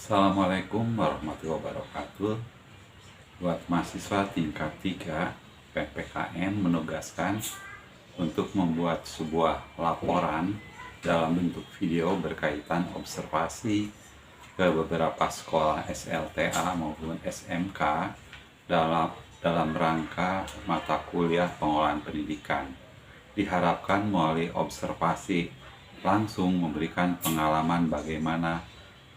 Assalamualaikum warahmatullahi wabarakatuh. Buat mahasiswa tingkat 3 PPKN menugaskan untuk membuat sebuah laporan dalam bentuk video berkaitan observasi ke beberapa sekolah SLTA maupun SMK dalam rangka mata kuliah pengolahan pendidikan. Diharapkan melalui observasi langsung memberikan pengalaman bagaimana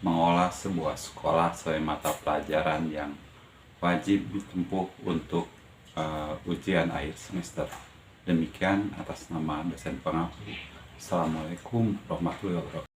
mengolah sebuah sekolah sesuai mata pelajaran yang wajib ditempuh untuk ujian akhir semester. Demikian atas nama dosen pengampu. Assalamualaikum warahmatullahi wabarakatuh.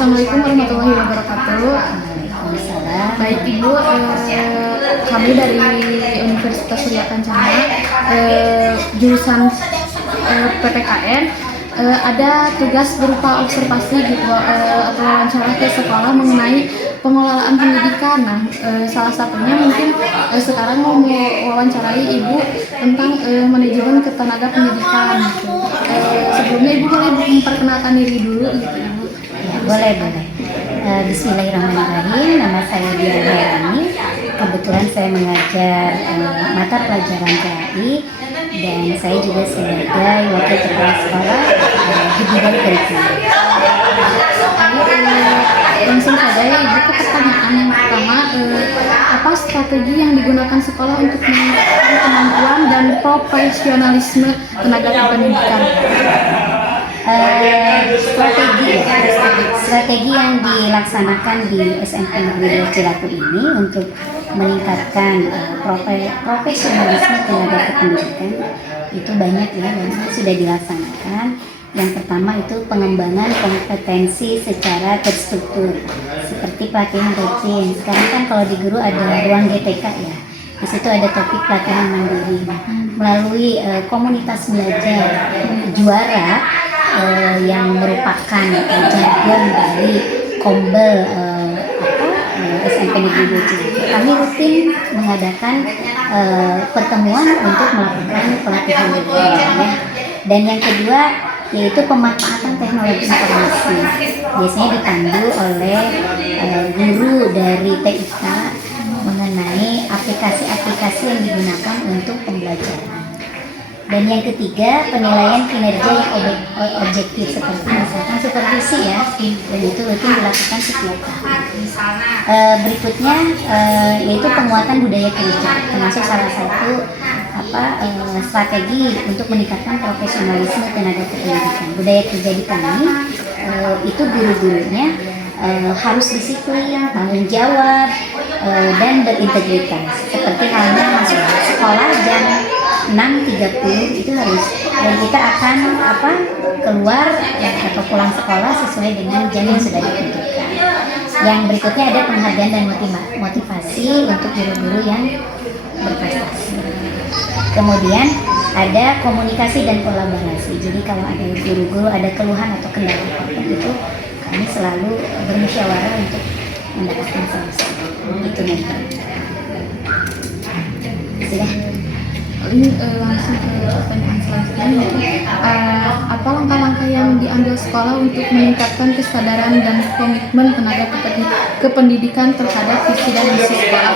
Assalamualaikum warahmatullahi wabarakatuh. Baik Ibu, kami dari Universitas Surya Kencana, jurusan PPKN, ada tugas berupa observasi gitu, atau wawancara ke sekolah mengenai pengelolaan pendidikan. Nah, salah satunya mungkin sekarang mau wawancarai Ibu tentang manajemen ketenaga pendidikan. Gitu. Sebelumnya Ibu boleh memperkenalkan diri dulu gitu Ibu. Boleh. Bismillahirrahmanirrahim. Nama saya Dian Hayani. Kebetulan saya mengajar mata pelajaran PAI dan saya juga sebagai wakil kepala sekolah di bidang kurikulum. Langsung saja ya Ibu ke pertanyaan yang pertama, apa strategi yang digunakan sekolah untuk meningkatkan kemampuan dan profesionalisme tenaga pendidikan? Strategi yang dilaksanakan di SMP Negeri 2 Cilaku ini untuk meningkatkan profesionalisme tenaga kependidikan itu banyak ya, dan sudah dilaksanakan. Yang pertama itu pengembangan kompetensi secara terstruktur seperti pelatihan rutin. Sekarang kan kalau di guru ada ruang GTK ya, di situ ada topik pelatihan mandiri melalui komunitas belajar juara yang merupakan jargon dari Kombel SMP Negeri 2 Cilaku. Kami rutin mengadakan pertemuan untuk melakukan pelatihan mandiri ya. Dan yang kedua yaitu pemanfaatan teknologi informasi. Biasanya dipandu oleh guru dari TIK mengenai aplikasi-aplikasi yang digunakan untuk pembelajaran. Dan yang ketiga, penilaian kinerja yang objektif seperti misalkan supervisi ya, dan itu rutin dilakukan setiap tahun. Berikutnya yaitu penguatan budaya kerja, termasuk salah satu strategi untuk meningkatkan profesionalisme tenaga kependidikan. Budaya kerja di kami itu guru-gurunya harus disiplin, tanggung jawab, dan berintegritas. Seperti halnya masuk sekolah jam 6.30 itu harus, dan kita akan keluar atau pulang sekolah sesuai dengan jam yang sudah ditentukan. Yang berikutnya ada penghargaan dan motivasi untuk guru-guru yang berprestasi. Kemudian ada komunikasi dan kolaborasi. Jadi kalau ada guru-guru ada keluhan atau kendala apapun itu, kami selalu bermusyawarah untuk mendapatkan solusi. Itu nanti. Sudah. Ini langsung ke pertanyaan selanjutnya, yaitu apa langkah-langkah yang diambil sekolah untuk meningkatkan kesadaran dan komitmen tenaga kependidikan terhadap visi dan misi sekolah?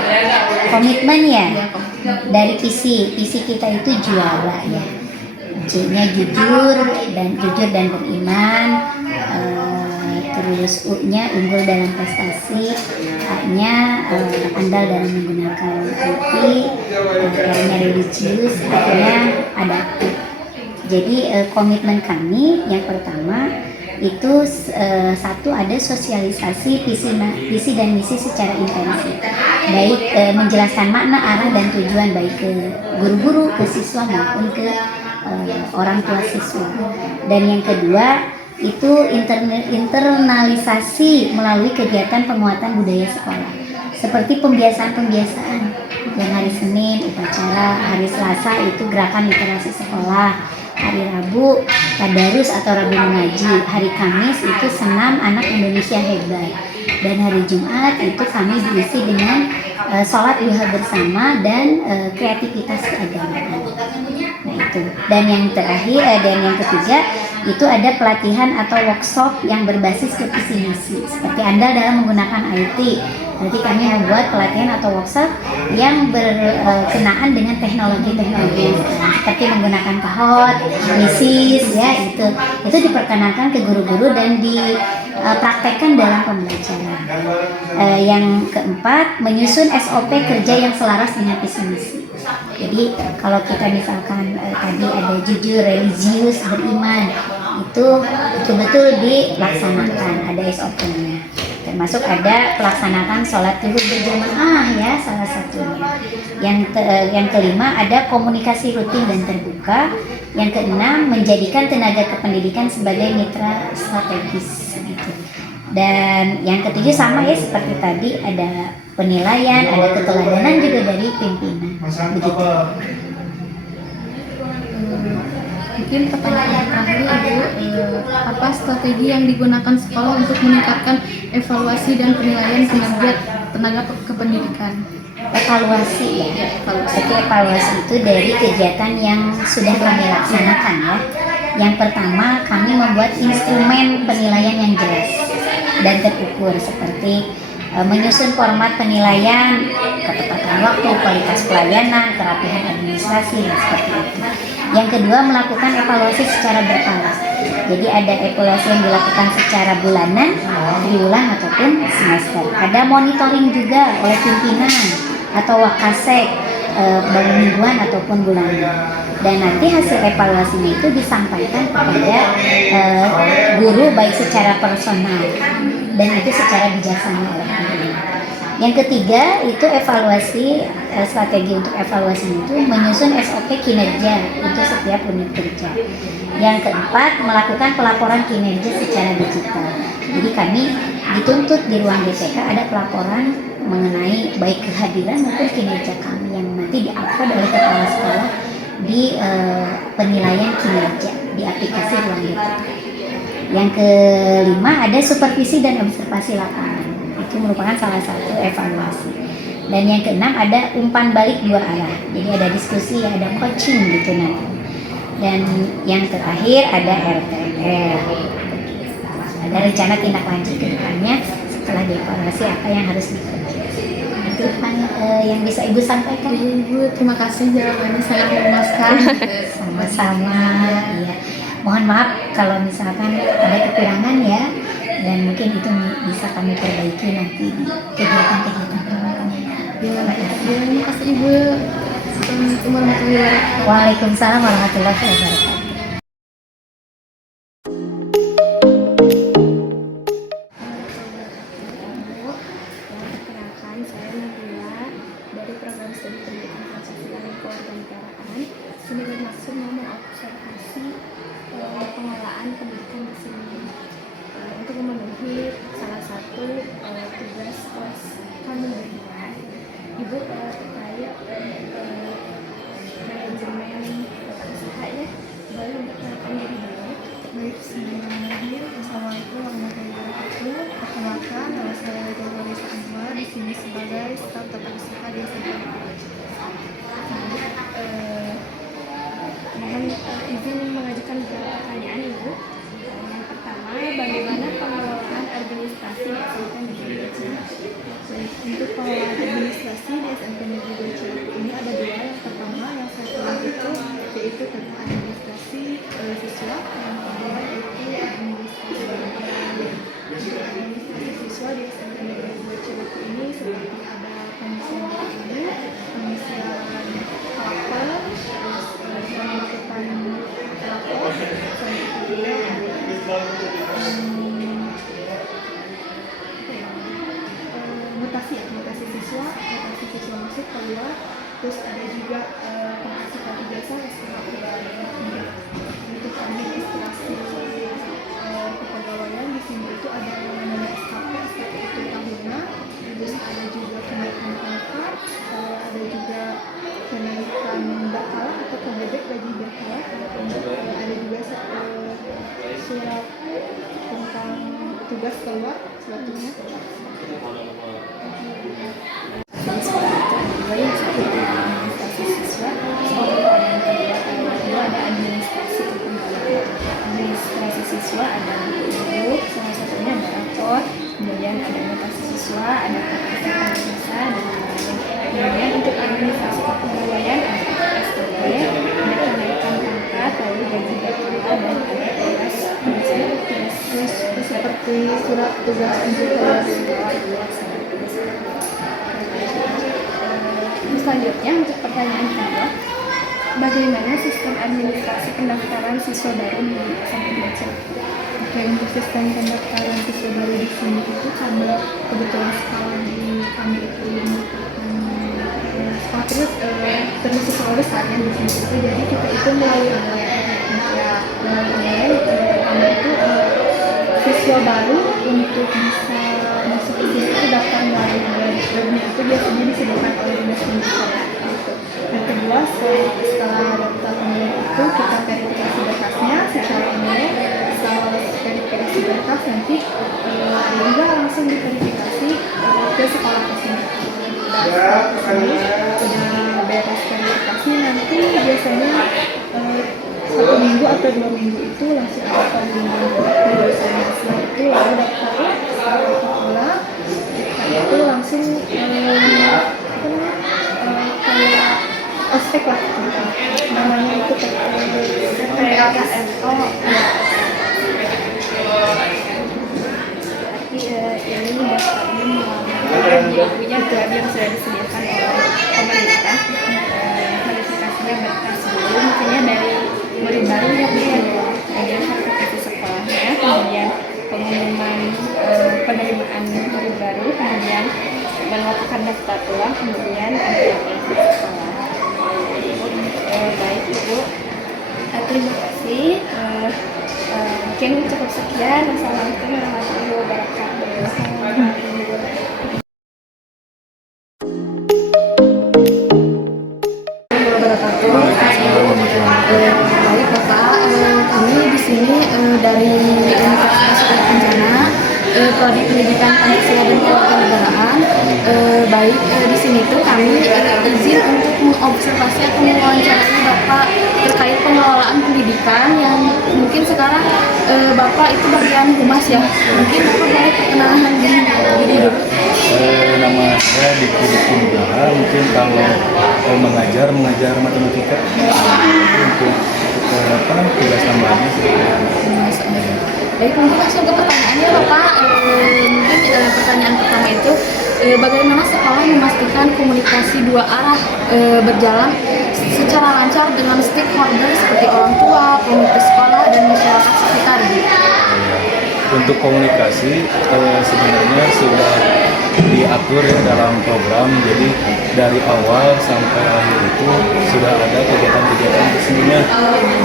Komitmen ya, Ya, komitmen. dari visi kita itu juara ya. J-nya jujur dan beriman, terus U-nya unggul dalam prestasi, A-nya andal dalam menggunakan IT, R-nya religius, A-nya adaptif. Jadi komitmen kami yang pertama itu satu, ada sosialisasi visi dan misi secara intensif, baik menjelaskan makna, arah dan tujuan baik ke guru-guru, ke siswa maupun ke orang tua siswa. Dan yang kedua itu internalisasi melalui kegiatan penguatan budaya sekolah, seperti pembiasaan yang hari Senin upacara, hari Selasa itu gerakan literasi sekolah, hari Rabu tadarus atau Rabu mengaji, hari Kamis itu senam anak Indonesia hebat, dan hari Jumat itu kami diisi dengan sholat duha bersama dan kreativitas keagamaan. Nah itu. Dan yang terakhir dan yang ketiga itu ada pelatihan atau workshop yang berbasis ke visi misi, seperti Anda dalam menggunakan IT. Nanti kami membuat pelatihan atau workshop yang berkenaan dengan teknologi seperti menggunakan PAHOT, MISIS ya, itu diperkenalkan ke guru-guru dan dipraktekkan dalam pembelajaran. Yang keempat, menyusun SOP kerja yang selaras dengan visi misi. Jadi kalau kita misalkan tadi ada jujur, religius, beriman, itu betul-betul dilaksanakan, ada SOP-nya. Termasuk ada pelaksanakan sholat zuhur berjamaah ya, salah satunya. Yang kelima ada komunikasi rutin dan terbuka. Yang keenam menjadikan tenaga kependidikan sebagai mitra strategis gitu. Dan yang ketujuh sama ya seperti tadi, ada penilaian, ada keteladanan juga dari pimpinan. Begitu. Mungkin pertanyaan terakhir Ibu, apa strategi yang digunakan sekolah untuk meningkatkan evaluasi dan penilaian kinerja tenaga kependidikan? Evaluasi ya, evaluasi itu dari kegiatan yang sudah kami laksanakan ya. Yang pertama, kami membuat instrumen penilaian yang jelas dan terukur, seperti menyusun format penilaian, ketepatan waktu, kualitas pelayanan, kerapihan administrasi, dan seperti itu. Yang kedua, melakukan evaluasi secara berkala. Jadi ada evaluasi yang dilakukan secara bulanan, triwulan ataupun semester. Ada monitoring juga oleh pimpinan atau wakasek, mingguan ataupun bulanan. Dan nanti hasil evaluasinya itu disampaikan kepada guru baik secara personal dan itu secara bijaksana oleh guru. Yang ketiga itu evaluasi, strategi untuk evaluasi itu menyusun SOP kinerja untuk setiap unit kerja. Yang keempat, melakukan pelaporan kinerja secara digital. Jadi kami dituntut di ruang GPK ada pelaporan mengenai baik kehadiran maupun kinerja kami yang nanti di-upload oleh kepala sekolah di penilaian kinerja di aplikasi ruang GPK. Yang kelima ada supervisi dan observasi lapangan. Itu merupakan salah satu evaluasi. Dan yang keenam ada umpan balik dua arah. Jadi ada diskusi, ada coaching gitu nanti. Dan yang terakhir ada RTR. Ada rencana tindak lanjut ke depannya setelah dievaluasi apa yang harus dikerjakan. Itu yang bisa Ibu sampaikan. Ibu, terima kasih jawabannya sangat memuaskan. Sama-sama. Ya. Mohon maaf kalau misalkan ada kekurangan ya. Dan mungkin itu bisa kami perbaiki nanti di kegiatan-kegiatan berikutnya. Terima kasih Ibu. Assalamualaikum warahmatullahi wabarakatuh. Waalaikumsalam warahmatullahi wabarakatuh. Perkenalkan, saya Nabila dari program studi pendidikan Pancasila dan Kewarganegaraan. Sini bermaksud mau mengobservasi pengelolaan pendidikan di sini untuk memenuhi salah satu tugas kelas kami berdua. Ibu terkait manajemen usaha ya, boleh memperkenalkan diri dulu. Baik, bismillahirrahmanirrahim. Assalamualaikum warahmatullahi wabarakatuh. Perkenalkan, nama saya Nurulisa Anwar, di sini sebagai staf tata usaha di SMP. mengajukan beberapa pertanyaan Ibu. Yang pertama, bagaimana pengelolaan administrasi di SMP Negeri 2 Cilaku? Baik, untuk pengelolaan administrasi di SMP Negeri 2 Cilaku ini ada dua. Yang pertama yang saya tulis itu yaitu tentang administrasi siswa, yang kedua yaitu administrasi pegawai. Untuk administrasi siswa di SMP Negeri 2 Cilaku ini seperti ada pengisian ini, pengisian lapor, terus melakukan lapor, selanjutnya mutasi siswa masuk keluar, terus ada juga pengasuhan ijazah setelah untuk administrasi kepegawaian di sini itu ada yang namanya SKP itu tahunan, terus ada juga kenaikan pangkat, ada juga kenaikan berkala atau KBB gaji berkala, ada juga surat tentang tugas keluar suratnya. Dan sekolah itu ada dua, yang satu administrasi siswa, sekolah ada yang kedua ada administrasi kepegawaian. Administrasi siswa ada guru, salah satunya ada rapor, kemudian ada mutasi siswa, ada pengisian ijazah, dan lain-lain. Kemudian untuk administrasi kepegawaian ada SPP, ada kenaikan pangkat, lalu gaji berkala, dan ada tugas Seperti surat tugas untuk Selanjutnya untuk pertanyaan kedua, bagaimana sistem administrasi pendaftaran siswa baru di SMP 2 Cilaku? Oke, untuk sistem pendaftaran siswa baru di sini itu karena kebetulan sekolah di kami itu sekolah terus sekolah besar yang di sini itu, jadi kita itu melalui online. Pertama itu siswa baru untuk bisa masuk ke sini itu daftar melalui webnya itu biasanya disediakan oleh dinas pendidikan gitu. Yang kedua, setelah daftar online itu kita verifikasi berkasnya secara online. Setelah verifikasi berkas nanti juga langsung diverifikasi ke sekolah tersebut. Udah beres verifikasi nanti biasanya 1 minggu atau 2 minggu itu langsung ada pengumuman lulusannya. Setelah itu lalu daftar pulang, itu langsung kayak ospek lah, namanya itu PKKM. Ini daftarnya melalui yang sudah disediakan oleh pemerintah. Verifikasinya berkas dulu, misalnya dari murid baru ya Bu, kemudian verifikasi sekolahnya, kemudian pengumuman penerimaan murid baru, kemudian melakukan daftar ulang, kemudian verifikasi sekolah. Baik Ibu, terima kasih. Mungkin cukup sekian. Wassalamualaikum warahmatullahi wabarakatuh. Baik Bapak, kami di sini dari Universitas Surya Kencana, Prodi Pendidikan Pancasila dan Kewarganegaraan. Baik, di sini tuh kami izin untuk mengobservasi atau mewawancarai Bapak terkait pengelolaan pendidikan yang mungkin sekarang Bapak itu bagian humas ya. Mungkin Bapak boleh perkenalan diri dulu. Nama saya Diki Nugraha. Mungkin kalau mengajar matematika untuk tugas tambahannya. Baik, mungkin langsung ke pertanyaannya Bapak. Mungkin pertanyaan pertama itu bagaimana sekolah memastikan komunikasi dua arah berjalan secara lancar dengan stakeholder seperti orang tua, komunitas sekolah, dan masyarakat sekitar gitu. Untuk komunikasi sebenarnya sudah diatur ya dalam program, jadi dari awal sampai akhir itu sudah ada kegiatan-kegiatan tersebutnya.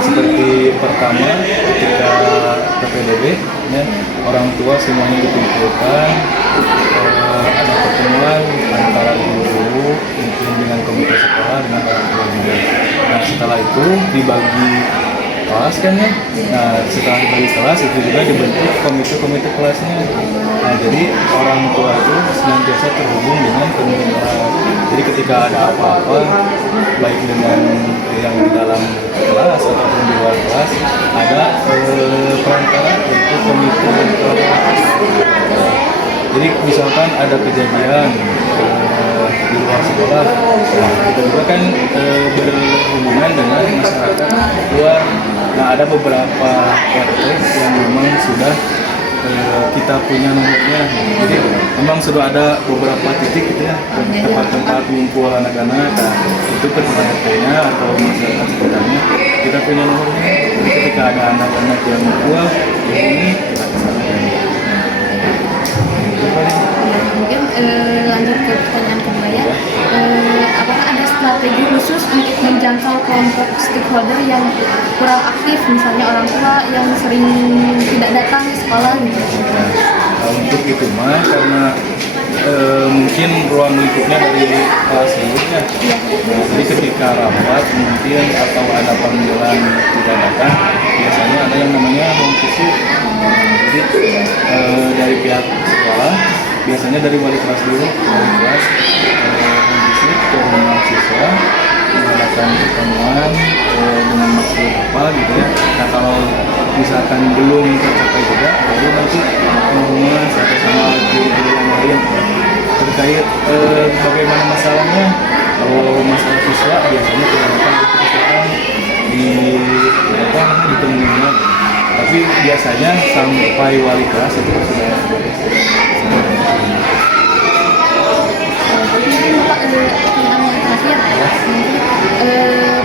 Seperti pertama ketika PPDB ya, orang tua semuanya dikumpulkan, ada pertemuan antara guru mungkin dengan komunitas sekolah dengan orang tua juga. Nah setelah itu dibagi kelas kan ya. Nah setelah dibagi kelas itu juga dibentuk komite kelasnya. Nah jadi orang tua itu senantiasa terhubung dengan komite kelas. Jadi ketika ada apa-apa baik dengan yang di dalam kelas ataupun di luar kelas ada perantara untuk komite kelas. Jadi misalkan ada kejadian di luar sekolah, kita juga kan berhubungan dengan masyarakat luar. Nah ada beberapa RT yang memang sudah kita punya nomornya. Jadi memang sudah ada beberapa titik gitu ya, tempat-tempat ngumpul anak-anak. Nah, itu ke tempat RT-nya atau masyarakat sekitarnya kita punya nomornya. Jadi ketika ada anak-anak yang ngumpul ini kita kesana. Mungkin lanjut ke pertanyaan kedua ya. Apakah ada strategi khusus untuk menjangkau kelompok stakeholder yang kurang aktif, misalnya orang tua yang sering tidak datang ke sekolah gitu? Nah, untuk itu mah karena mungkin ruang lingkupnya dari kelas induknya. Nah, jadi ketika rapat mungkin atau ada panggilan tidak datang, biasanya ada yang namanya home visit. Jadi dari pihak sekolah, biasanya dari wali kelas dulu, wali kelas home visit ke rumah siswa, mengadakan pertemuan dengan maksud apa gitu ya. Nah kalau misalkan belum tercapai juga, baru nanti menghubungi satu sama guru-guru yang lain terkait bagaimana masalahnya. Kalau masalah siswa biasanya kebanyakan keputusan di temunya, tapi biasanya sampai wali kelas itu sudah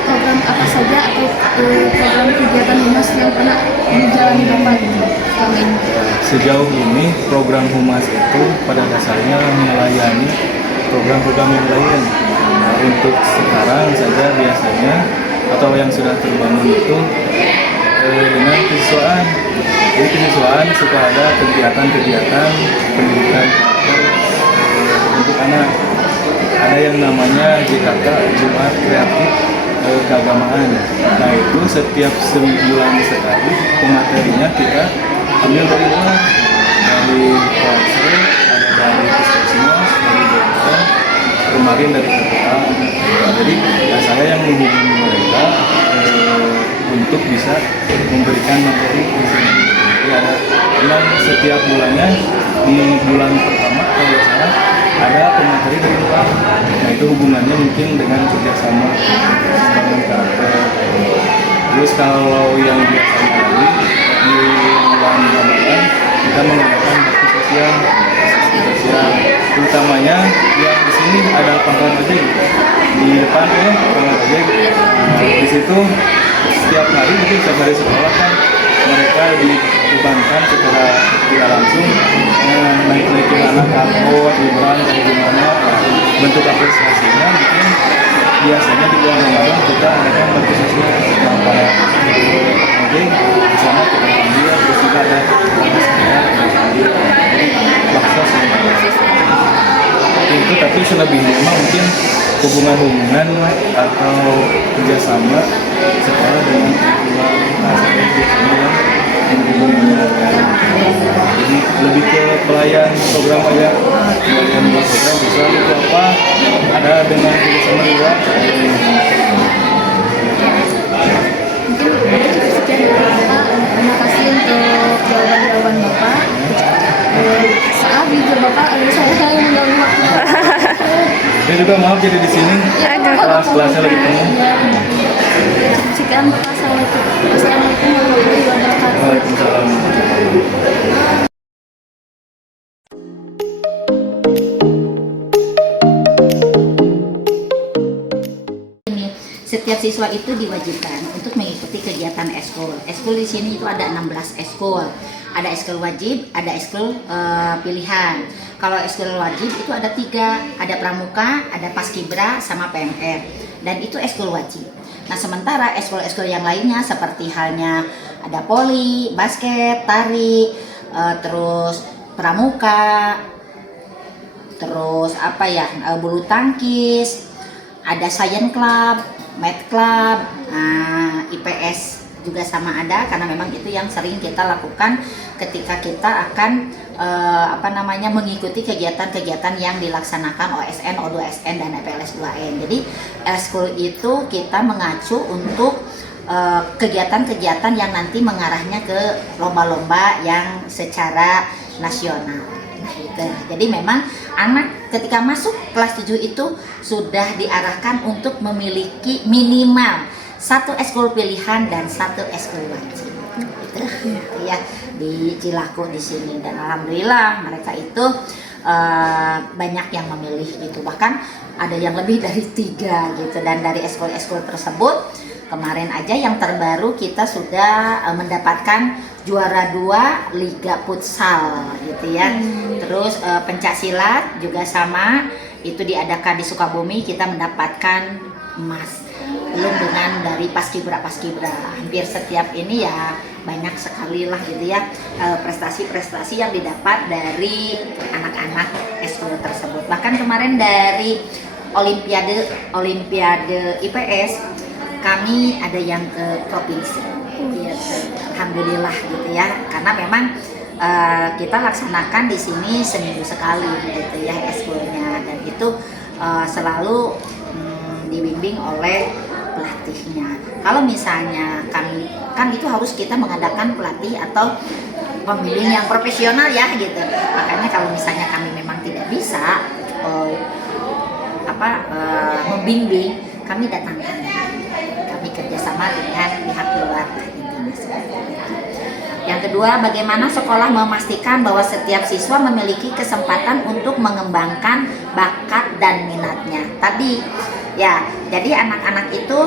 Program apa saja atau program kegiatan humas yang pernah dijalani Bapak selama ini? Sejauh ini program humas itu pada dasarnya melayani program-program yang lain. Nah, untuk sekarang saja biasanya atau yang sudah terbangun itu dengan kesiswaan. Jadi kesiswaan suka ada kegiatan-kegiatan pendidikan untuk anak. Ada yang namanya JKK, Jumat Kreatif Keagamaan. Nah itu setiap sebulan sekali pematerinya kita ambil dari luar, dari Polsek, ada dari Puskesmas, dari BPM, kemarin dari KPA. Jadi saya yang menghubungi mereka untuk bisa memberikan materi di sini. Jadi ada memang setiap bulannya di bulan pertama kalau salah ada pemateri dari luar. Nah itu hubungannya mungkin dengan kerjasama dengan karakter. Terus kalau yang biasa kali di bulan Ramadan kita mengadakan bakti sosial, utamanya yang di sini ada pangkalan ojek di depan ya, pangkalan ojek. Di situ setiap hari mungkin setiap hari sekolah kan mereka dibebankan secara tidak langsung naik-naikin anak angkot, liburan dari gimana, bentuk apresiasinya mungkin biasanya di bulan Ramadan kita adakan bakti sosial dengan para pengunjung di sana kita panggil, terus juga ada bakso itu. Tapi selebihnya memang mungkin hubungan atau kerjasama sekolah dengan jadi lebih ke pelayan program aja, pelayan program bisa itu apa ada dengan kerjasama juga. Terima kasih untuk jawaban-jawaban Bapak. Saat jujur Bapak, saya yang mengganggu waktu. Saya juga maaf jadi di sini. Kelas-kelasnya lagi penuh. Sekian Bapak. Assalamualaikum warahmatullahi wabarakatuh. Waalaikumsalam. Setiap siswa itu diwajibkan untuk mengikuti kegiatan eskul. Eskul di sini itu ada 16 eskul. Ada eskul wajib, ada eskul pilihan. Kalau eskul wajib itu ada 3, ada pramuka, ada paskibra, sama PMR. Dan itu eskul wajib. Nah sementara eskul-eskul yang lainnya seperti halnya ada poli, basket, tari, terus pramuka, terus bulu tangkis, ada science club, math club, IPS juga sama ada, karena memang itu yang sering kita lakukan ketika kita akan mengikuti kegiatan-kegiatan yang dilaksanakan OSN, O2SN dan EPLS 2N. Jadi eskul itu kita mengacu untuk kegiatan-kegiatan yang nanti mengarahnya ke lomba-lomba yang secara nasional. Nah, itu. Jadi memang anak ketika masuk kelas 7 itu sudah diarahkan untuk memiliki minimal 1 eskul pilihan dan 1 eskul wajib. Itu ya di Cilaku di sini, dan alhamdulillah mereka itu banyak yang memilih gitu, bahkan ada yang lebih dari 3 gitu. Dan dari eskul-eskul tersebut kemarin aja yang terbaru kita sudah mendapatkan juara 2 Liga Futsal gitu ya. Terus pencaksilat juga sama, itu diadakan di Sukabumi, kita mendapatkan emas. Belum dengan dari paskibra, hampir setiap ini ya banyak sekali lah gitu ya prestasi-prestasi yang didapat dari anak-anak eskul tersebut. Bahkan kemarin dari Olimpiade IPS kami ada yang ke provinsi, ya, alhamdulillah gitu ya, karena memang kita laksanakan di sini seminggu sekali gitu ya eskulnya, dan itu selalu dibimbing oleh pelatihnya. Kalau misalnya kami kan itu harus kita mengadakan pelatih atau pembimbing yang profesional ya gitu. Makanya kalau misalnya kami memang tidak bisa membimbing, kami datangkan. Kami kerjasama dengan pihak luar. Yang kedua, bagaimana sekolah memastikan bahwa setiap siswa memiliki kesempatan untuk mengembangkan bakat dan minatnya. Tadi ya, jadi anak-anak itu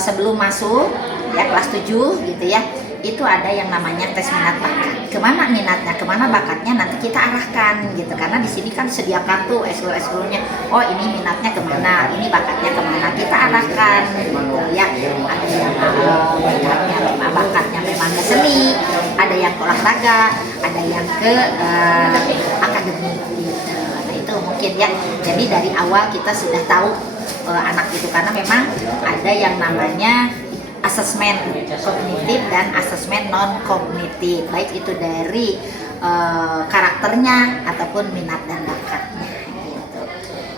sebelum masuk ya kelas 7 gitu ya, itu ada yang namanya tes minat bakat. Kemana minatnya, kemana bakatnya nanti kita arahkan gitu, karena di sini kan sedia kartu eskul-eskulnya. Oh ini minatnya kemana, ini bakatnya kemana, kita arahkan gitu ya. Ada yang bakatnya memang ke seni, ada yang ke olahraga, ada yang ke akademik gitu. Nah itu mungkin ya. Jadi dari awal kita sudah tahu anak itu, karena memang ada yang namanya asesmen kognitif dan asesmen non kognitif, baik itu dari karakternya ataupun minat dan bakatnya gitu.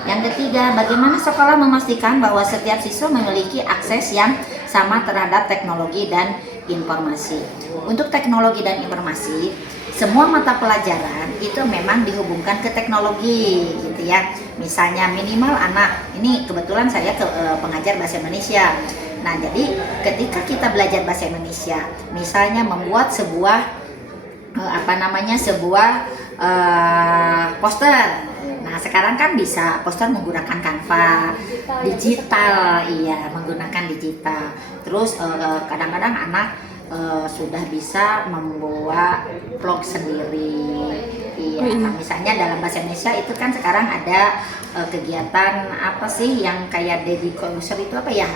Yang ketiga, bagaimana sekolah memastikan bahwa setiap siswa memiliki akses yang sama terhadap teknologi dan informasi. Untuk teknologi dan informasi, semua mata pelajaran itu memang dihubungkan ke teknologi gitu ya. Misalnya minimal anak, ini kebetulan saya pengajar bahasa Indonesia. Nah, jadi ketika kita belajar bahasa Indonesia, misalnya membuat sebuah poster. Nah, sekarang kan bisa poster menggunakan Canva, digital, iya, menggunakan digital. Terus kadang-kadang anak sudah bisa membuat vlog sendiri. Iya, nah, misalnya dalam bahasa Indonesia itu kan sekarang ada kegiatan apa sih yang kayak Deddy Corbuzier itu apa ya?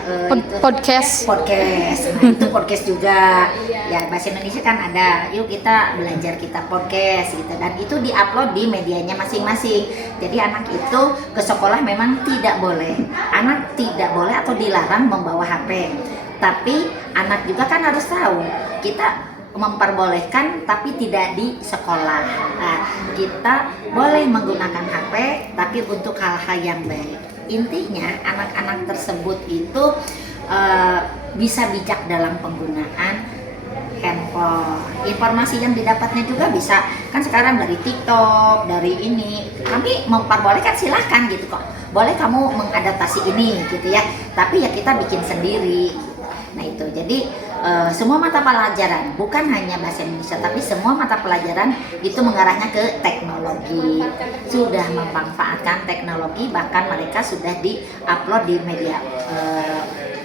Podcast. Nah, itu podcast juga. Ya, bahasa Indonesia kan ada. Yuk kita belajar, kita podcast gitu, dan itu diupload di medianya masing-masing. Jadi anak itu ke sekolah memang tidak boleh. Anak tidak boleh atau dilarang membawa HP. Tapi anak juga kan harus tahu, kita memperbolehkan tapi tidak di sekolah. Nah, kita boleh menggunakan HP tapi untuk hal-hal yang baik. Intinya anak-anak tersebut itu bisa bijak dalam penggunaan handphone. Informasi yang didapatnya juga bisa, kan sekarang dari TikTok, dari ini. Kami memperbolehkan, silahkan gitu kok. Boleh kamu mengadaptasi ini gitu ya. Tapi ya kita bikin sendiri. Nah itu, jadi semua mata pelajaran, bukan hanya bahasa Indonesia, tapi semua mata pelajaran itu mengarahnya ke teknologi. Sudah memanfaatkan teknologi, bahkan mereka sudah di-upload di media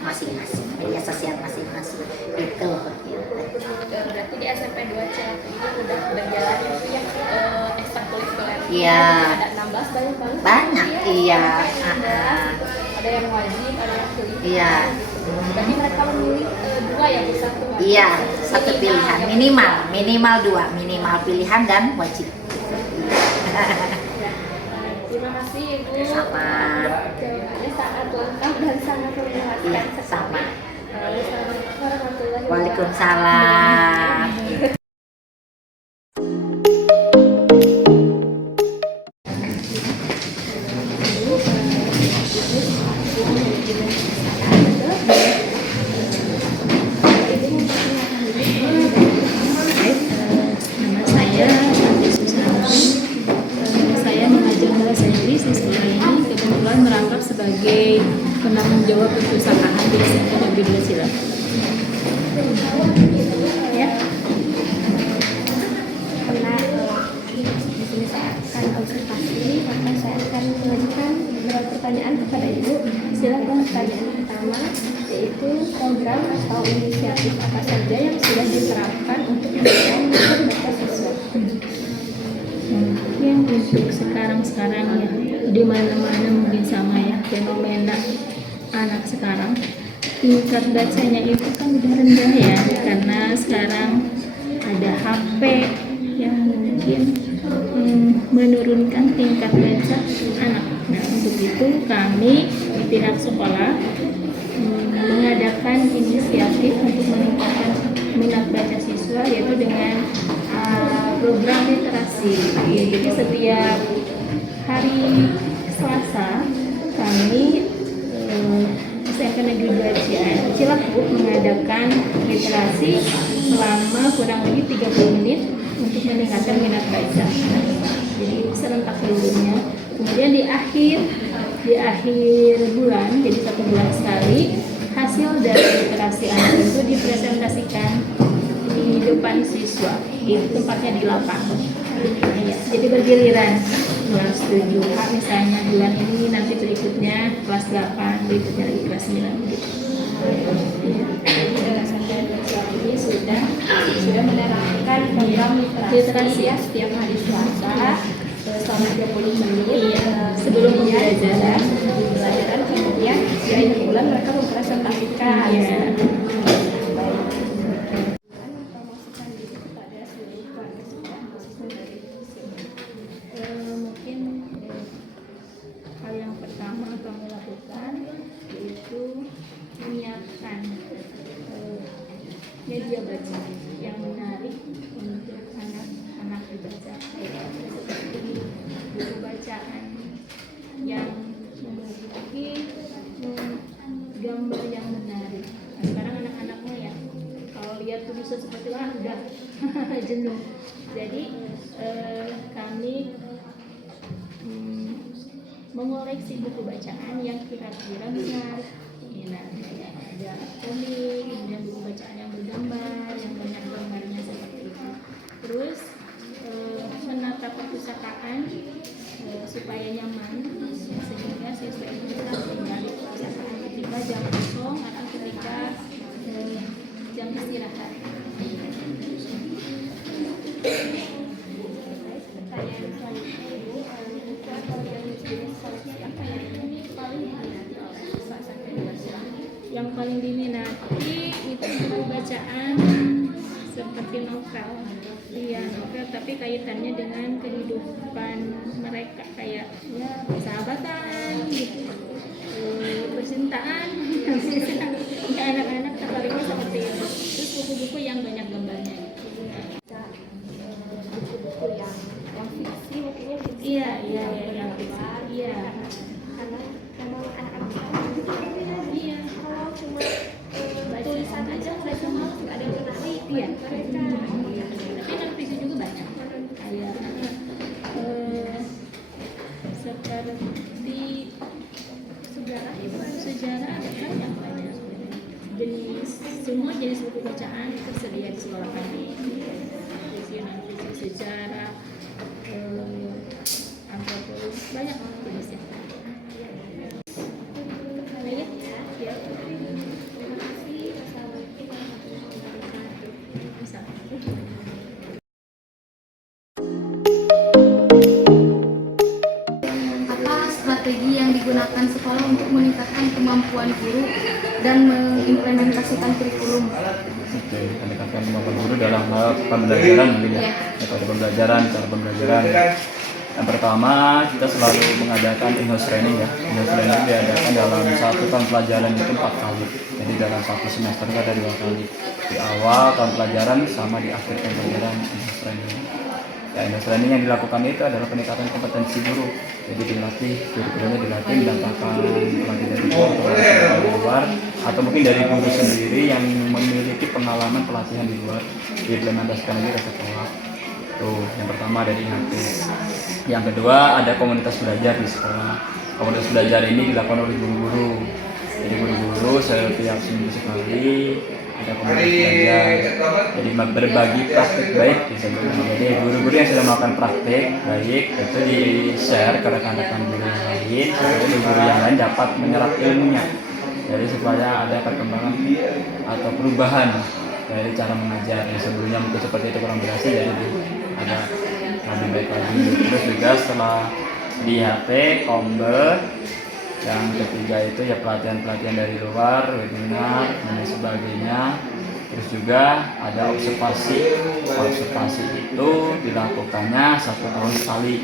masing-masing, media sosial masing-masing. Itu. Berarti di SMP 2 Cilaku ini udah berjalan itu ya ekstrakurikuler. Iya. Ada 16 banyak. Banyak, iya. Ada yang wajib, ada yang pilihan. Iya. Berarti mereka memilih 2 ya, di satu wajib. Iya, satu pilihan minimal 2, minimal pilihan dan wajib. Terima kasih Ibu. Sama. Jawabannya sangat lengkap dan sangat memperhatikan. Iya, sama. Assalamualaikum warahmatullahi Waalaikumsalam. Nama saya Santi Susanti. Saya mengajar bahasa Inggris di sekolah ini, kebetulan merangkap sebagai penanggung jawab perpustakaan di SMP Negeri 2 Cilacap. Ya. Karena di sini saya akan observasi, maka saya akan mengajukan beberapa pertanyaan kepada Ibu. Silakan pertanyaan pertama, yaitu program atau inisiatif apa saja yang sudah diterapkan untuk mendorong minat baca siswa. Mungkin untuk sekarang ya di mana-mana mungkin sama ya, fenomena anak sekarang tingkat bacanya itu kan udah rendah ya, karena sekarang ada HP yang mungkin menurunkan tingkat baca anak. Nah, untuk itu kami di pihak sekolah mengadakan inisiatif untuk meningkatkan minat baca siswa, yaitu dengan program literasi. Jadi setiap hari Selasa kami SMP Negeri 2 Cilacap mengadakan literasi selama kurang lebih 30 menit untuk meningkatkan minat baca. Jadi serentak seluruhnya. Kemudian di akhir bulan, jadi 1 bulan sekali, hasil dari literasi anak itu dipresentasikan di depan siswa. Itu tempatnya di lapangan. Ya, jadi bergiliran. Kelas 7 misalnya bulan ini, nanti berikutnya kelas 8, berikutnya lagi kelas 9 gitu. Ini sudah menerapkan program literasi ya setiap hari Selasa selama 30 menit Sebelum pembelajaran. kemudian di akhir bulan mereka mempresentasikan. Mungkin hal yang pertama kami lakukan yaitu menyiapkan media baca yang menarik untuk anak-anak dibaca, seperti buku bacaan yang memiliki gambar yang menarik. Nah, sekarang anak-anaknya ya kalau lihat tulisan seperti udah jenuh. Jadi kami mengoleksi buku bacaan yang kira-kira menarik. Nah, ada komik, kemudian buku bacaan yang bergambar, yang banyak gambarnya seperti itu. Terus menata perpustakaan supaya nyaman, sehingga siswa itu bisa tinggal di perpustakaan ketika jam kosong atau ketika jam istirahat. Pertanyaan selanjutnya Ibu, untuk program jenis seleksi apa yang paling diminati oleh siswa SMP 2 Cilacap? Yang paling diminati itu buku bacaan seperti novel. Iya, novel, tapi kaitannya dengan kehidupan mereka, kayak ya persahabatan gitu, percintaan. Ya, anak-anak tertariknya seperti itu. Terus buku-buku yang banyak gambarnya. Buku-buku yang fiksi mungkin ya fiksi. Iya, yang fiksi. Iya. Karena memang anak-anak sekarang juga Iya. kalau cuma tulisan aja mereka malas, nggak ada yang menarik Iya. mereka. Tapi non fiksi juga banyak. Kayak seperti sejarah ada banyak jenis, semua jenis buku bacaan tersedia di sekolah kami. Fiksi, non fiksi, sejarah, antropologi, banyak jenisnya. Lagi? Ya. Terima kasih. Assalamualaikum warahmatullahi wabarakatuh. Bisa. Apa strategi yang digunakan sekolah untuk meningkatkan kemampuan guru dan mengimplementasikan kurikulum? Oke, meningkatkan kemampuan guru dalam hal pembelajaran mungkin ya, metode pembelajaran, cara pembelajaran. Yang pertama, kita selalu mengadakan in-house training ya. In-house training diadakan dalam 1 tahun pelajaran itu 4 kali. Jadi dalam 1 semester itu ada 2 kali. di awal tahun pelajaran sama di akhir tahun pelajaran English training. Ya, English training yang dilakukan itu adalah peningkatan kompetensi guru. Jadi dilatih, kurikulumnya dilatih mendatangkan pelatih dari luar atau mungkin dari guru sendiri yang memiliki pengalaman pelatihan di luar diimplementasikan lagi ke sekolah. Tuh, yang pertama dari IHT. Yang kedua ada komunitas belajar di sekolah. Komunitas belajar ini dilakukan oleh guru-guru. Jadi guru-guru setiap seminggu sekali ada komunitas belajar. Jadi berbagi praktik baik disebutnya. Jadi guru-guru yang sudah melakukan praktik baik itu di-share ke rekan-rekan guru yang lain supaya guru yang lain dapat menyerap ilmunya. Jadi supaya ada perkembangan atau perubahan dari cara mengajar yang sebelumnya mungkin seperti itu kurang berhasil, jadi ada lebih baik lagi. Terus juga setelah di HP, Komber, yang ketiga itu ya pelatihan-pelatihan dari luar, webinar dan sebagainya. Terus juga ada observasi. Observasi itu dilakukannya 1 tahun sekali.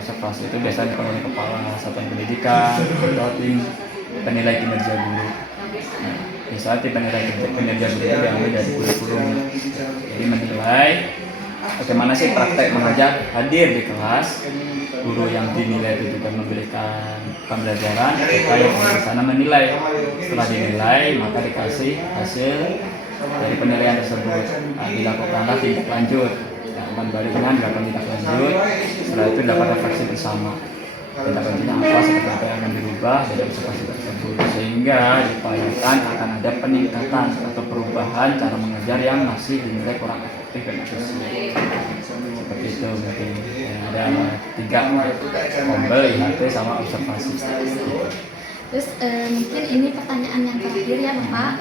Observasi itu biasanya oleh kepala satuan pendidikan atau tim penilai kinerja guru. Nah, misalnya tim penilai kinerja guru itu diambil dari kurikulum. Jadi menilai bagaimana sih praktek mengajar, hadir di kelas, guru yang dinilai itu juga memberikan pembelajaran, kita yang di sana menilai. Setelah dinilai maka dikasih hasil dari penilaian tersebut. Nah, dilakukanlah tindak lanjut. Nah, baliknya dilakukan tindak lanjut. Setelah itu dapat refleksi bersama. Tindak lanjutnya apa, seperti apa yang akan dirubah dari observasi tersebut, sehingga diupayakan akan ada peningkatan atau perubahan cara mengajar yang masih dinilai kurang efektif dan efisien. Seperti itu mungkin ya, ada 3, Kombel, IHT, sama observasi. Terus mungkin ini pertanyaan yang terakhir ya Bapak,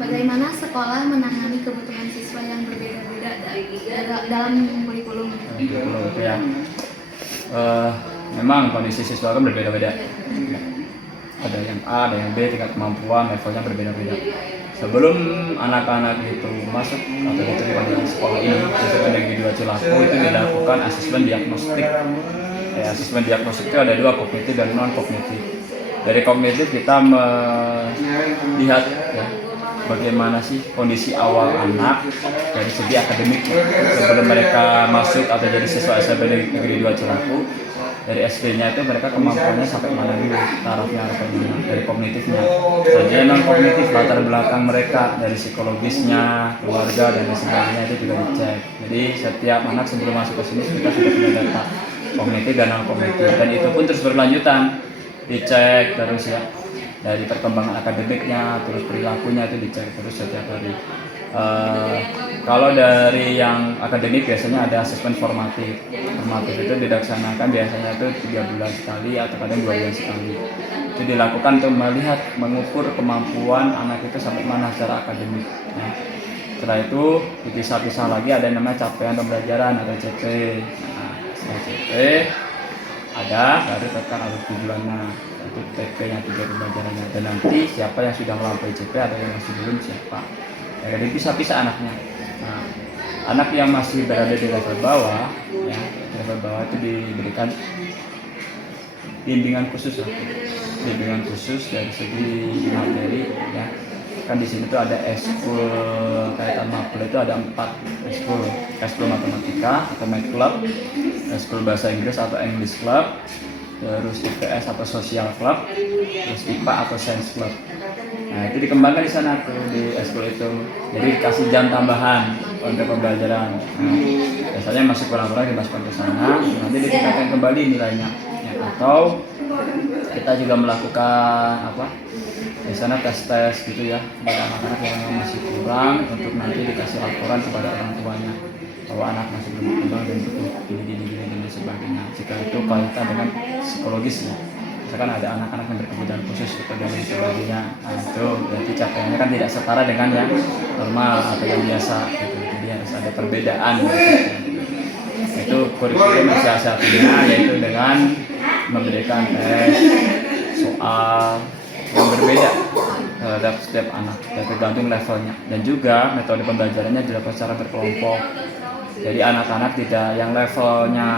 bagaimana sekolah menangani kebutuhan siswa yang berbeda-beda dalam kurikulum? Kurikulum ya. Memang kondisi siswa kan berbeda-beda. Ada yang A, ada yang B, tingkat kemampuan, levelnya berbeda-beda. Sebelum anak-anak itu masuk atau diterima di sekolah ini, yaitu Negeri 2 Cilaku, itu dilakukan asesmen diagnostik. Ya, asesmen diagnostik itu ada 2, kognitif dan non kognitif. Dari kognitif kita melihat ya, bagaimana sih kondisi awal anak dari segi akademik sebelum mereka masuk atau jadi siswa SMP Negeri 2 Cilaku. Dari SD-nya itu mereka kemampuannya sampai mana dulu, tarafnya levelnya, dari kognitifnya. Jadi non kognitif, latar belakang mereka dari psikologisnya, keluarga dan sebagainya itu juga dicek. Jadi setiap anak sebelum masuk ke sini kita sudah punya data kognitif dan non kognitif, dan itu pun terus berlanjutan dicek terus ya, dari perkembangan akademiknya, terus perilakunya itu dicek terus setiap hari. Kalau dari yang akademik biasanya ada asesmen formatif. Formatif itu dilaksanakan biasanya itu 3 bulan sekali atau kadang 2 bulan sekali. Itu dilakukan untuk melihat, mengukur kemampuan anak itu sampai mana secara akademik. Ya. Setelah itu dipisah-pisah lagi ada yang namanya capaian pembelajaran atau CP. Nah, setelah CP ada baru tekan ada tujuannya, itu TP-nya, tujuan pembelajarannya, dan nanti siapa yang sudah melampaui CP atau yang masih belum siapa. Ya, jadi pisah-pisah anaknya. Nah, anak yang masih berada di level bawah, ya, level bawah itu diberikan bimbingan khusus, bimbingan khusus dari segi materi, ya. Kan di sini tuh ada ekskul kaitan mapel itu ada 4 ekskul, ekskul matematika atau math club, ekskul bahasa Inggris atau English club, terus IPS atau social club, terus IPA atau science club. Nah, itu dikembangkan di sana tuh di ekskul itu. Jadi kasih jam tambahan untuk pembelajaran. Nah, biasanya masih kurang-kurang dimasukkan ke sana, nanti ditingkatkan kembali nilainya. Ya, atau kita juga melakukan apa? Di sana tes-tes gitu ya, buat anak-anak yang masih kurang untuk nanti dikasih laporan kepada orang tuanya bahwa anak masih belum berkembang dan butuh gini dan sebagainya. Jika itu kaitan dengan psikologisnya. Misalkan ada anak-anak yang berkebutuhan khusus dan sebagainya, nah, itu berarti capaiannya kan tidak setara dengan yang normal atau yang biasa gitu. Jadi harus ada perbedaan gitu. Itu kurikulum siasatinya, yaitu dengan memberikan tes soal yang berbeda terhadap setiap anak dan tergantung levelnya, dan juga metode pembelajarannya dilakukan secara berkelompok. Jadi anak-anak tidak yang levelnya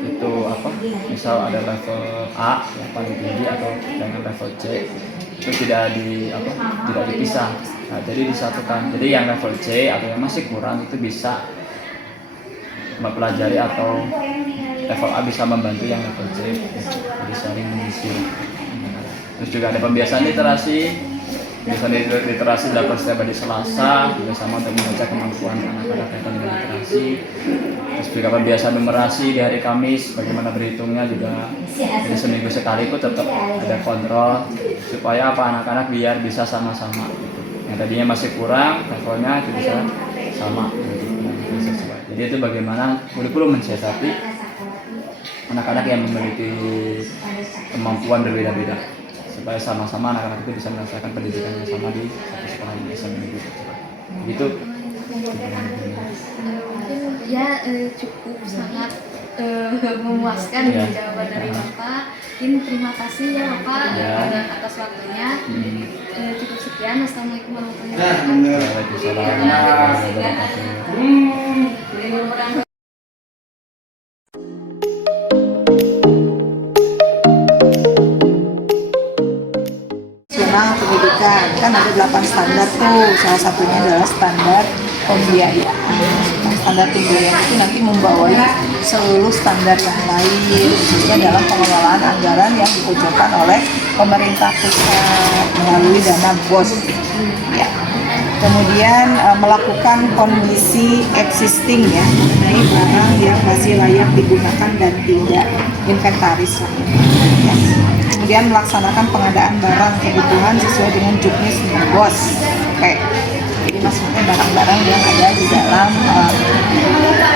itu apa, misal ada level A yang paling tinggi atau dengan level C, itu tidak dipisah. Nah, jadi disatukan. Jadi yang level C atau yang masih kurang itu bisa mempelajari, atau level A bisa membantu yang level C, jadi saling mengisi. Terus juga ada pembiasaan literasi. Pembiasaan literasi dilakukan setiap hari Selasa bersama untuk membaca kemampuan anak-anak kaitan dengan literasi. Terus juga pembiasaan numerasi di hari Kamis, bagaimana berhitungnya juga. Jadi seminggu sekali itu tetap ada kontrol supaya anak-anak biar bisa sama-sama. Yang tadinya masih kurang levelnya itu bisa sama. Jadi itu bagaimana kurikulum mensiasati anak-anak yang memiliki kemampuan berbeda-beda, supaya sama-sama anak-anak itu bisa merasakan pendidikan yang sama di satu sekolah yang bisa mendidik. Gitu. Ya cukup sangat memuaskan Ya. jawaban dari Bapak. Ini terima kasih ya Bapak atas waktunya. Cukup sekian. Assalamualaikum warahmatullahi wabarakatuh. Waalaikumsalam warahmatullahi wabarakatuh. Nasional pendidikan kan ada 8 standar tuh, salah satunya adalah standar pembiayaan. Standar pembiayaan itu nanti membawai seluruh standar yang lain, khususnya dalam pengelolaan anggaran yang dikucurkan oleh pemerintah pusat melalui dana BOS. Ya. Kemudian melakukan kondisi existing ya, mengenai barang yang masih layak digunakan dan tidak inventaris lah. Ya. Kemudian melaksanakan pengadaan barang kebutuhan sesuai dengan juknis BOS. Oke. Jadi maksudnya barang-barang yang ada di dalam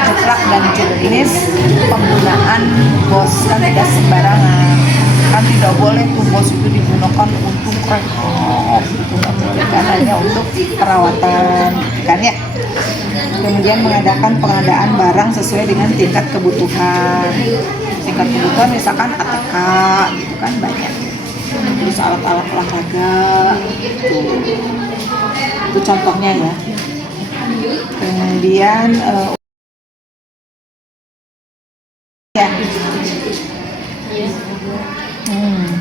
juklak dan juknis penggunaan BOS kan tidak sembarangan. Kan tidak boleh tuh BOS itu digunakan untuk rekop, itu nggak boleh, kan hanya untuk perawatan kan ya. Kemudian mengadakan pengadaan barang sesuai dengan tingkat kebutuhan. Tingkat kebutuhan misalkan ATK gitu kan banyak. Terus alat-alat olahraga itu contohnya ya. Kemudian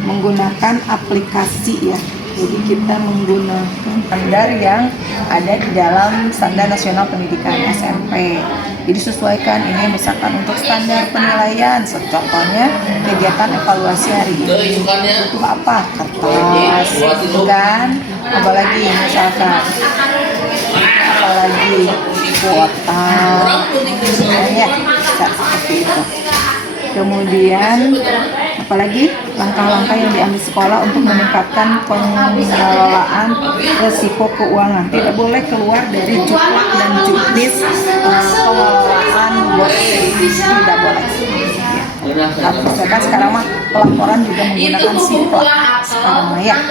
menggunakan aplikasi ya. Jadi kita menggunakan standar yang ada di dalam Standar Nasional Pendidikan SMP. Jadi sesuaikan ini misalkan untuk standar penilaian, contohnya kegiatan evaluasi hari ini butuh apa? Kertas, kan? Apalagi misalkan kuota, ya bisa seperti itu. Kemudian apalagi langkah-langkah yang diambil sekolah untuk meningkatkan pengelolaan resiko keuangan. Tidak boleh keluar dari juklak dan juknis pengelolaan BOS, tidak boleh. Nah, misalkan sekarang mah pelaporan juga menggunakan siklak sekarang mah ya.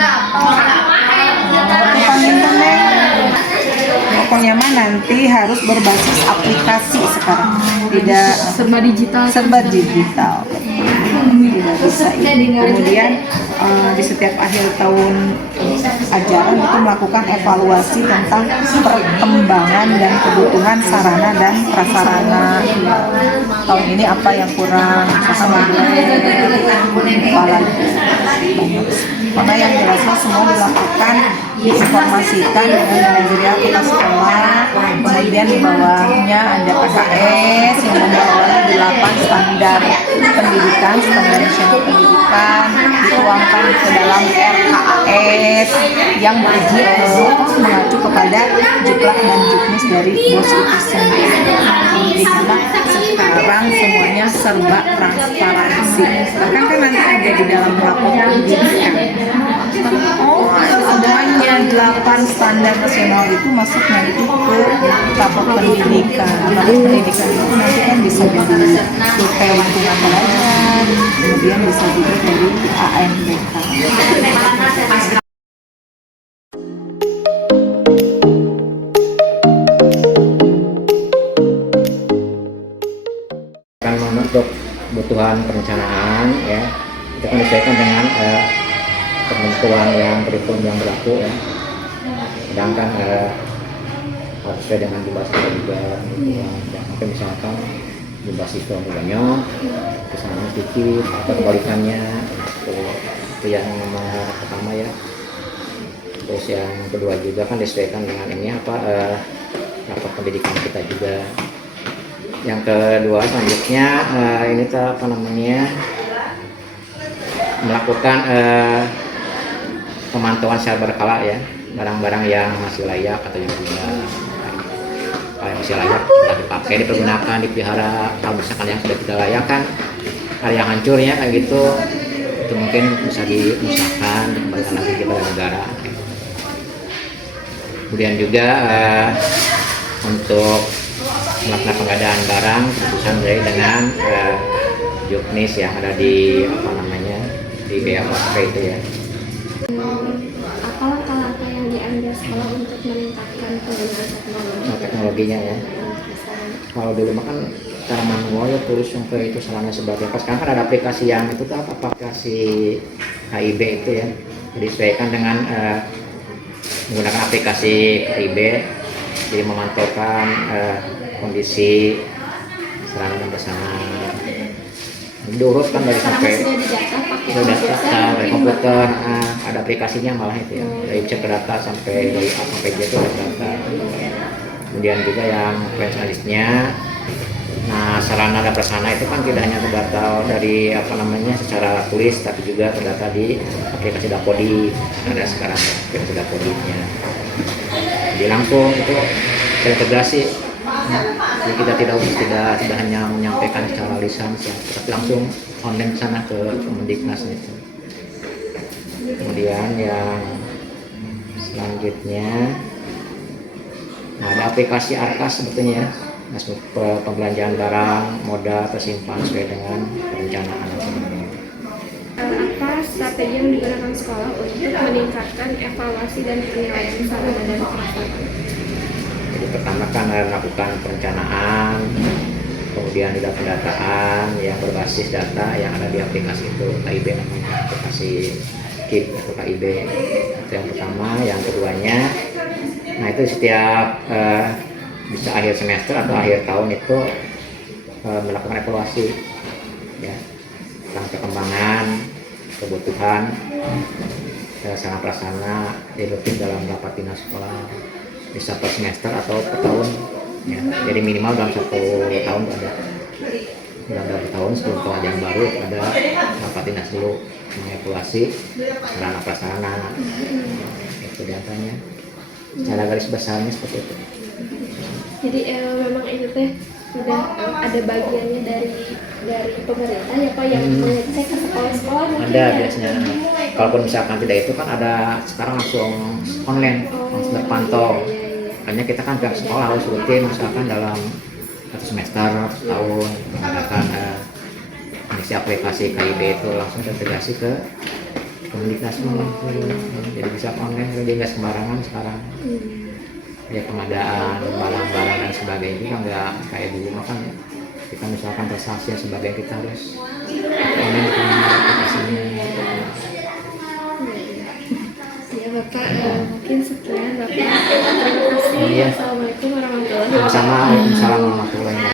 Pokoknya mah nanti harus berbasis aplikasi sekarang, tidak serba digital. Tidak bisa ini. Kemudian di setiap akhir tahun ajaran itu melakukan evaluasi tentang perkembangan dan kebutuhan sarana dan prasarana. Tahun ini apa yang kurang, karena yang jelasnya semua dilakukan, diinformasikan dengan manajerial kita sekolah. Kemudian di bawahnya ada PKS yang membawahi 8 standar pendidikan, standar nasional pendidikan, dituangkan ke dalam RKAS yang mengacu kepada juklak dan juknis dari BOS itu sendiri. Jadi sekarang semuanya serba transparansi. Bahkan kan nanti ada di dalam rapor pendidikan. Semuanya 8 standar nasional itu masuknya itu ke rapor pendidikan. Rapor pendidikan itu nanti kan bisa dari survei lingkungan belajar, kemudian bisa juga dari ANBK. Untuk kebutuhan perencanaan ya itu kan disesuaikan dengan ketentuan yang kurikulum yang berlaku ya, sedangkan harus sesuai dengan jumlah siswa juga kebutuhan ya. Mungkin misalkan jumlah siswa banyak kesana sedikit atau kebalikannya itu yang nomor pertama ya. Terus yang kedua juga kan disesuaikan dengan ini apa pendidikan kita juga. Yang kedua selanjutnya ini apa namanya, melakukan pemantauan secara berkala ya, barang-barang yang masih layak atau yang tidak. Kalau yang masih layak sudah dipakai, dipergunakan, dipelihara. Kalau misalkan yang sudah tidak layak kan ada yang hancur ya kayak gitu, itu mungkin bisa dimusnahkan, dikembalikan lagi kepada negara. Kemudian juga untuk melakukan pengadaan barang keputusan dari dengan juknis yang ada di apa namanya di Bea Cukai itu ya. Apa langkah-langkah yang diambil sekolah untuk meningkatkan penggunaan teknologi? Teknologinya ya. Kalau dulu mah kan cara manual ya, tulis sampai itu salahnya sebagai pas. Sekarang kan ada aplikasi yang itu tuh aplikasi KIB itu ya. Disesuaikan dengan menggunakan aplikasi KIB, jadi memantaukan kondisi sarana dan prasarana. Diurut kan dari sampai sudah data dari komputer, ada aplikasinya malah itu ya, dari cek data sampai dari A sampai Z itu ada data. Kemudian juga yang selanjutnya, nah sarana dan prasarana itu kan tidak hanya terdata dari apa namanya secara tulis, tapi juga terdata di aplikasi Dapodi. Ada sekarang aplikasi Dapodinya, jadi langsung itu terintegrasi. Jadi kita tidak hanya menyampaikan secara lisan, tapi langsung online sana ke Kemendiknas itu. Kemudian yang selanjutnya, nah ada aplikasi Arkas sebetulnya, pembelanjaan barang, moda tersimpan sesuai dengan perencanaan. Apa strategi yang digunakan sekolah untuk meningkatkan evaluasi dan penilaian sarana dan prasarana? Jadi pertama kan melakukan perencanaan, kemudian juga pendataan yang berbasis data yang ada di aplikasi itu, KIB namanya, aplikasi KIP atau KIB. Itu yang pertama. Yang keduanya, nah itu setiap bisa akhir semester atau akhir tahun itu melakukan evaluasi ya, tentang perkembangan, kebutuhan sarana prasarana rutin dalam rapat dinas sekolah, bisa per semester atau per tahun ya. Jadi minimal dalam 1 tahun ada, dalam tahun sebelum pelajaran baru ada rapat dinas dulu mengevaluasi sarana prasarana. Itu diantaranya secara garis besarnya seperti itu. Jadi memang itu teh sudah ada bagiannya dari pemerintah ya Pak yang mengecek ke sekolah-sekolah mungkin ada ya? Biasanya. Kalaupun misalkan tidak itu kan ada sekarang langsung online, langsung terpantau. Makanya kita kan pihak sekolah harus rutin misalkan dalam 1 semester, tahun mengadakan mengisi aplikasi KIB itu langsung terintegrasi ke Kemendiknas. Jadi bisa online, jadi nggak sembarangan sekarang. Ya pengadaan barang-barang dan sebagainya juga nggak kayak dulu kan kita misalkan transaksi sebagainya kita harus online dengan aplikasinya. Ya Bapak, mungkin sekian Bapak. Terima kasih. Iya. Assalamualaikum warahmatullahi wabarakatuh. Sama-sama. Waalaikumsalam warahmatullahi wabarakatuh.